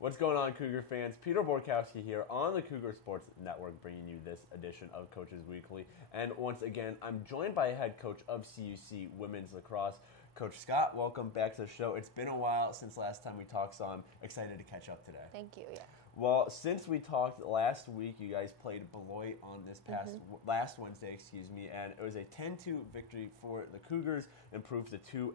What's going on, Cougar fans? Peter Borkowski here on the Cougar Sports Network, bringing you this edition of Coaches Weekly. And once again, I'm joined by head coach of CUC Women's Lacrosse, Coach Scott. Welcome back to the show. It's been a while since last time we talked, so I'm excited to catch up today. Thank you, yeah. Well, since we talked last week, you guys played Beloit on this last Wednesday, and it was a 10-2 victory for the Cougars, improved to 2-0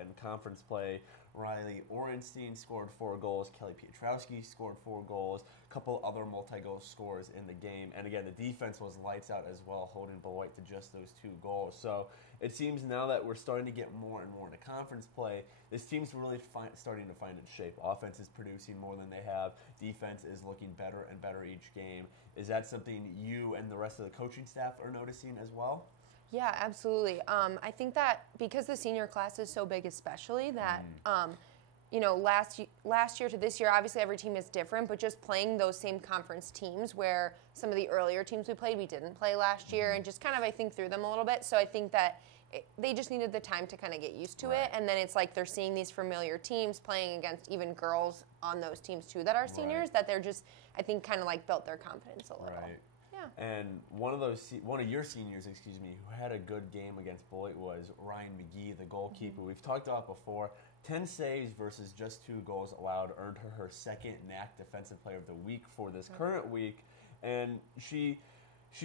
in conference play. Riley Orenstein scored 4 goals. Kelly Pietrowski scored 4 goals. A couple other multi-goal scores in the game. And again, the defense was lights out as well, holding Beloit to just those 2 goals. So it seems now that we're starting to get more and more into conference play, this team's really starting to find its shape. Offense is producing more than they have. Defense is looking better and better each game. Is that something you and the rest of the coaching staff are noticing as well? Yeah, absolutely. I think that because the senior class is so big, especially that, last year to this year, obviously every team is different, but just playing those same conference teams where some of the earlier teams we played, we didn't play last year, and just kind of, I think, through them a little bit. So I think that they just needed the time to kind of get used to it, and then it's like they're seeing these familiar teams playing against even girls on those teams too that are seniors, that they're just, I think, kind of like built their confidence a little. Right. Yeah. And one of your seniors, who had a good game against Beloit was Ryan McGee, the goalkeeper. We've talked about before. 10 saves versus just 2 goals allowed earned her second NAC Defensive Player of the Week for this current week, and she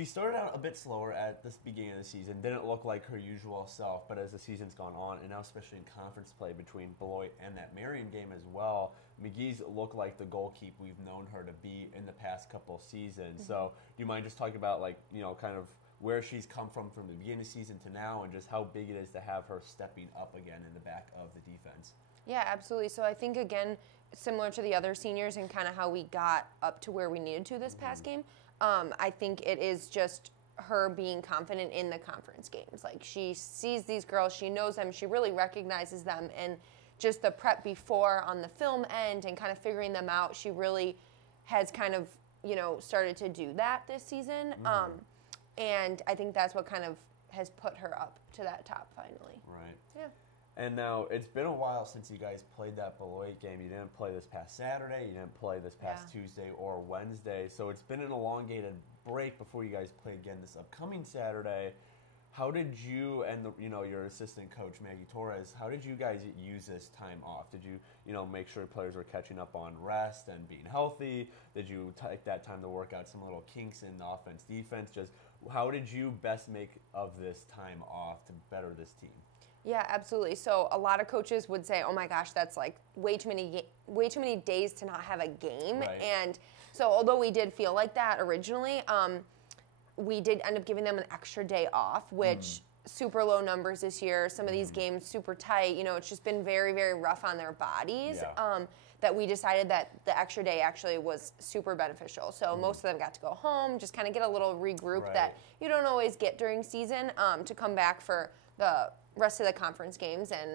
started out a bit slower at this beginning of the season, didn't look like her usual self, but as the season's gone on, and now especially in conference play between Beloit and that Marion game as well, McGee's looked like the goalkeeper we've known her to be in the past couple seasons. So do you mind just talking about, kind of where she's come from the beginning of the season to now, and just how big it is to have her stepping up again in the back of the defense? Yeah, absolutely. So I think, again, similar to the other seniors and kind of how we got up to where we needed to this past game, I think it is just her being confident in the conference games. Like, she sees these girls, she knows them, she really recognizes them, and just the prep before on the film end and kind of figuring them out, she really has kind of, started to do that this season. And I think that's what kind of has put her up to that top finally. Right. Yeah. And now, it's been a while since you guys played that Beloit game. You didn't play this past Saturday. You didn't play this past Tuesday or Wednesday. So it's been an elongated break before you guys play again this upcoming Saturday. How did you and your assistant coach, Maggie Torres, how did you guys use this time off? Did you, make sure players were catching up on rest and being healthy? Did you take that time to work out some little kinks in the offense, defense? Just how did you best make of this time off to better this team? Yeah, absolutely. So a lot of coaches would say, "Oh my gosh, that's like way too many days to not have a game." Right. And so although we did feel like that originally, we did end up giving them an extra day off, which super low numbers this year. Some of these games super tight. It's just been very, very rough on their bodies. Yeah. That we decided that the extra day actually was super beneficial. So most of them got to go home, just kind of get a little regroup that you don't always get during season, to come back for the rest of the conference games and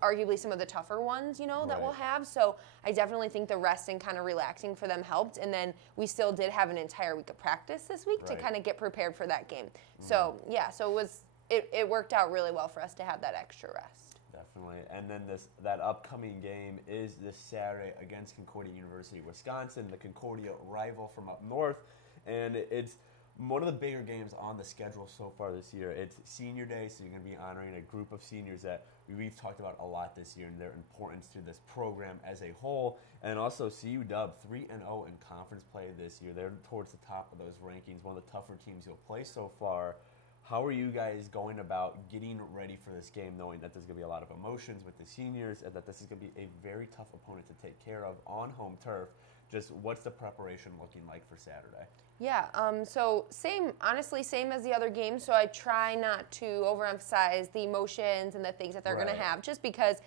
arguably some of the tougher ones, that we'll have. So I definitely think the rest and kind of relaxing for them helped. And then we still did have an entire week of practice this week to kind of get prepared for that game. So so it worked out really well for us to have that extra rest. Definitely. And then that upcoming game is this Saturday against Concordia University, Wisconsin, the Concordia rival from up north. And it's one of the bigger games on the schedule so far this year. It's Senior Day, so you're going to be honoring a group of seniors that we've talked about a lot this year and their importance to this program as a whole. And also CU Dub 3-0 in conference play this year. They're towards the top of those rankings, one of the tougher teams you'll play so far. How are you guys going about getting ready for this game, knowing that there's going to be a lot of emotions with the seniors and that this is going to be a very tough opponent to take care of on home turf? Just what's the preparation looking like for Saturday? Yeah, so honestly, same as the other games. So I try not to overemphasize the emotions and the things that they're going to have, just because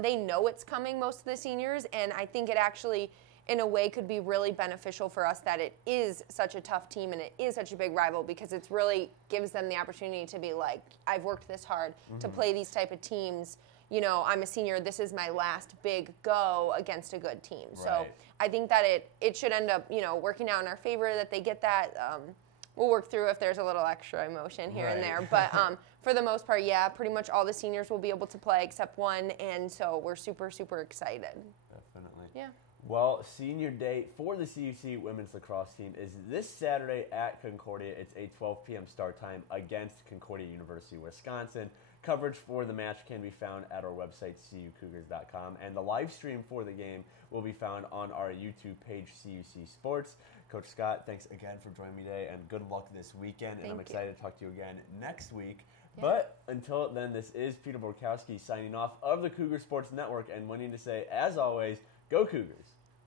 they know it's coming, most of the seniors, and I think it actually, in a way, could be really beneficial for us that it is such a tough team and it is such a big rival, because it really gives them the opportunity to be like, I've worked this hard to play these type of teams. I'm a senior, this is my last big go against a good team. So I think that it should end up, working out in our favor, that they get that. We'll work through if there's a little extra emotion here and there. But for the most part, pretty much all the seniors will be able to play except one. And so we're super, super excited. Definitely. Yeah. Well, senior day for the CUC women's lacrosse team is this Saturday at Concordia. It's a 12 p.m. start time against Concordia University, Wisconsin. Coverage for the match can be found at our website, cucougars.com, and the live stream for the game will be found on our YouTube page, CUC Sports. Coach Scott, thanks again for joining me today, and good luck this weekend. And I'm excited to talk to you again next week. Yeah. But until then, this is Peter Borkowski signing off of the Cougar Sports Network and wanting to say, as always, go Cougars.